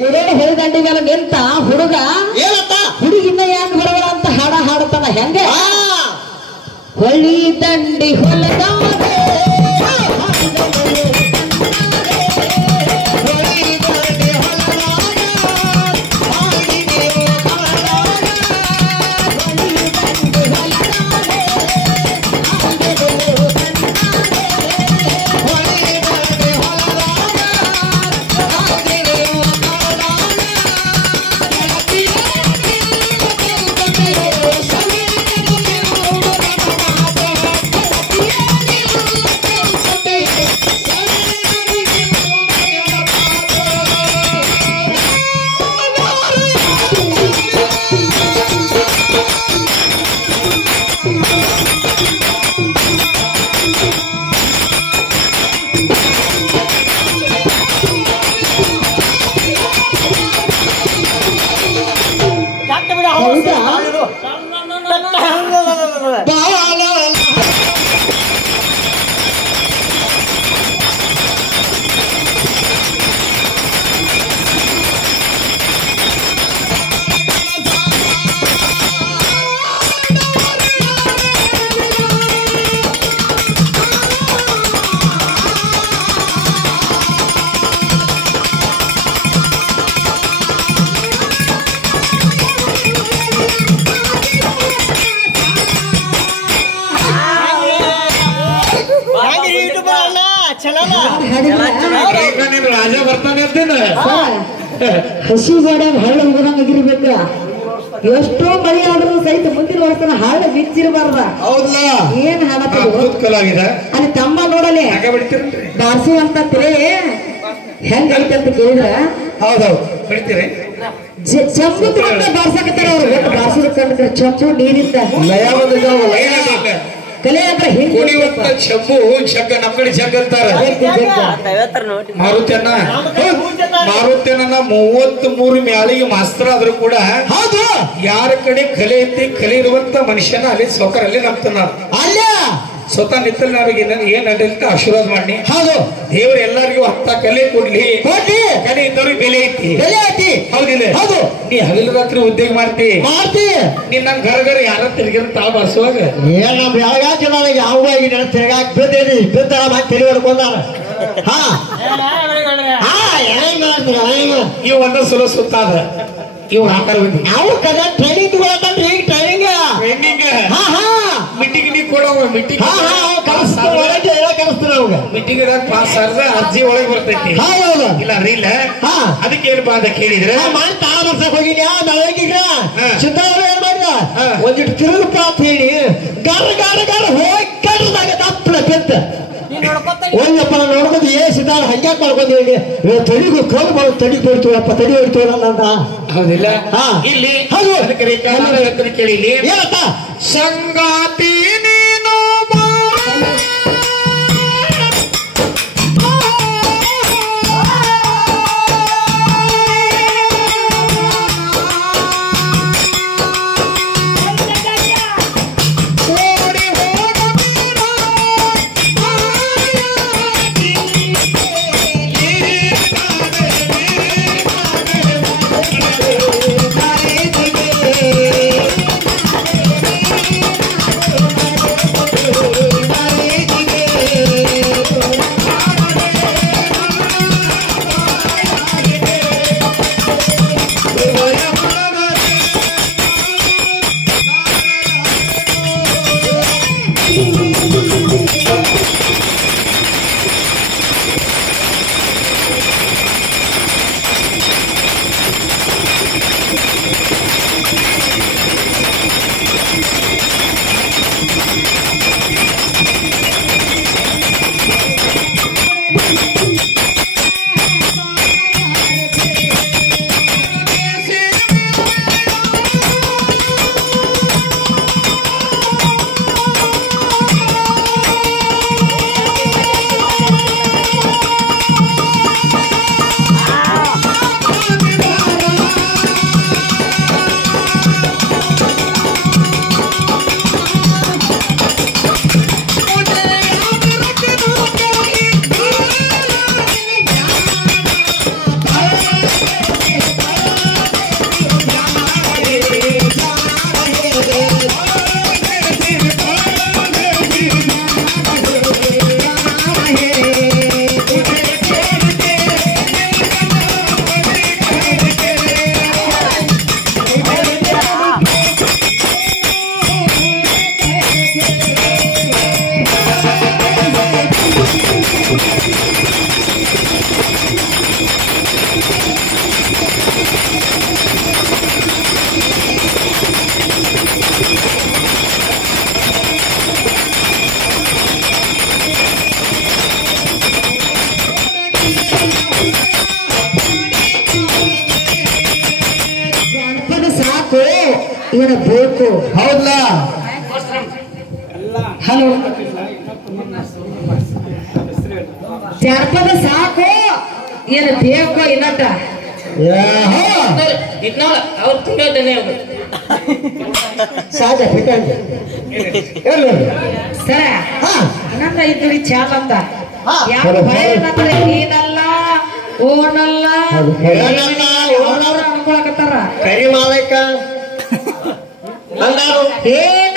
ಉಡೋಣ ಹೊಳದಂಡಿ ಮೇಲೆ ನಿಂತ ಹುಡುಗ ಹುಡುಗಿನ ಯಾಕೆ ಬರವಲ್ಲ ಅಂತ ಹಾಡ ಹಾಡುತ್ತಾನ ಹೆಂಗೆ ಹೊಳಿ ದಂಡಿ ಹೊಲದಾಗೆ ರಾಜ ಬರ್ತಾನೆ ಅಂತೇನ ಹಸಿ ಗೋಡ್ಯಾಗ ಹಳ್ಳ ಹೋಗಂಗಿರ್ಬೇಕ ಎಷ್ಟೋ ಮಳೆ ಆದ್ರೂ ಸಹಿತ ಮುಂದಿನ ವರ್ಷನ ಹಳ್ಳ ಬಿಚ್ಚಿರಬಾರ್ದ ಹೌದಲ್ಲ ಏನ್ ಹಾಡಾಗಿದೆ ಅಲ್ಲಿ ತಮ್ಮ ನೋಡಲಿ ಬಾರ್ಸಿ ಅಂತ ತಿಳಿ ಹೆಂಗ ಐತೆ ಅಂತ ಕೇಳಿದ್ರ ಹೌದೌದು ಬಿಡ್ತೀರಿ ಚಂಪು ತಗೊಂಡ ಬಾರ್ಸಕತ್ತಾರ ಅವ್ರು ಒಟ್ಟು ಬಾರ್ಸಿದ ಕಂಡ್ರೆ ಚಂಪು ನೀರಿಂದ ಲಯ ಕಲೆ ಅಂದ್ರೆ ಕುಡಿಯುವಂತ ಚೆಂಬು ಜಗ್ಗ ನಮ್ ಕಡೆ ಜಗ್ಗ ಅಂತಾರ ಮಾರುತ್ಯನ 33 ಮ್ಯಾಳಿಗೆ ಮಾಸ್ತರ ಆದ್ರೂ ಕೂಡ ಹೌದು ಯಾರ ಕಡೆ ಕಲೆ ಐತಿ ಕಲೆ ಇರುವಂತ ಮನುಷ್ಯನ ಅಲ್ಲಿ ಸೌಕರ್ ಅಲ್ಲಿ ನಂಬ್ತಾನ ಅಲ್ಲ ಸ್ವತಃ ನಿತ್ತಲ್ ನಾವಿಗೆ ಏನ್ ನಡೀಲಿಕ್ಕೆ ಆಶೀರ್ವಾದ ಮಾಡಿ ಹೌದು ದೇವ್ರು ಎಲ್ಲರಿಗೂ ಹತ್ತ ಕಲೆ ಕೊಡ್ಲಿ ಕಲೆ ಇದ್ದವ್ರಿಗೆ ಬೆಲೆ ಐತಿ ಹೌದಿಲ್ಲ ಹೌದು ನೀ ಹಗಲು ರಾತ್ರಿ ಉದ್ಯೋಗ ಮಾಡ್ತಿ ನೀನ್ ನಮ್ ಗರ ಯಾರ ತಿರ್ಗಿರ ತಾವ್ ಬರ್ಸುವಾಗ ಏನ್ ನಮ್ ಬೆಳಗಾವಿ ಚುನಾವಣೆ ಯಾವ ತಿರ್ಗಾಕ್ ಬಿದ್ದೇರಿ ಬಿದ್ದಾರ ತೆರಿ ಹೊಡ್ಕೊಂಡಾರ ಇವ್ ಒಂದ ಸಲ ಸುತ್ತಾದ ಇವ್ ನಾವು ಕದ ಟ್ರೈನಿಂಗ್ ತಗೊಳತನ್ರಿ ಈಗ ಟ್ರೈನಿಂಗ್ ಮೀಟಿಂಗ್ ಕೊಡೋ ಮೀಟಿಂಗ್ ಮೀಟಿಂಗ್ ಪಾಸ್ ಆದ್ರೆ ಅರ್ಜಿ ಒಳಗೆ ಬರ್ತೈತಿ ಇಲ್ಲ ರೀಲ ಅದಕ್ಕೆ ಏನಪ್ಪಾ ಅಂತ ಕೇಳಿದ್ರೆ ಬರ್ಸಕ್ ಹೋಗಿನಿ ಬೆಳಗಿಗ ಸಿದ್ದರಾಮಯ್ಯ ಏನ್ ಮಾಡಿದ ಒಂದಿಟ್ಟು ತಿರುಗಪ್ಪ ಅಂತ ಹೇಳಿ ಗರ್ ಗರ್ ಗರ್ ಹೋಗಿ ಕಡ್ದಾಗ ತಪ್ಪಲ ಬೆತ್ತ ಒಂದಪ್ಪ ನೋಡ್ಕೊಂಡು ಸಿದ್ಧಾರ ಹಂಗ್ಯಾಕ್ ಮಾಡ್ಕೊಂಡು ಹೇಳಿ ತಡಿಗೂ ಕೌದು ಮಾಡೋದು ತಡಿ ಕೊಡ್ತೀವಪ್ಪ ತಡಿ ಹೊಡಿತೀವಲ್ಲ ಅಂತ ಹೌದಿಲ್ಲ ಇಲ್ಲಿ ಹೌದು ಕೇಳಿ ಏನತ್ತ ಸಂಗಾತಿ ನೀನು ಏನ ಬೇಕು ಹೌದಲ್ಲ ಹಲೋ ಜಾನಪದ ಸಾಕು ಏನ ಬೇಕು ಇನ್ನಟ ಅವ್ರು ತುಂಬಿದ್ದೇನೆ ಸಾಧ್ಯ ಸರ ಇನ್ನೊಂದ ಇದ್ರಿ ಚಾಲ್ ಅಂತ ನೀನಲ್ಲ ಓನಲ್ಲ ಅನ್ಕೊಳಕತ್ತಾರ ಕರಿ ಮಾಲಕ ಏ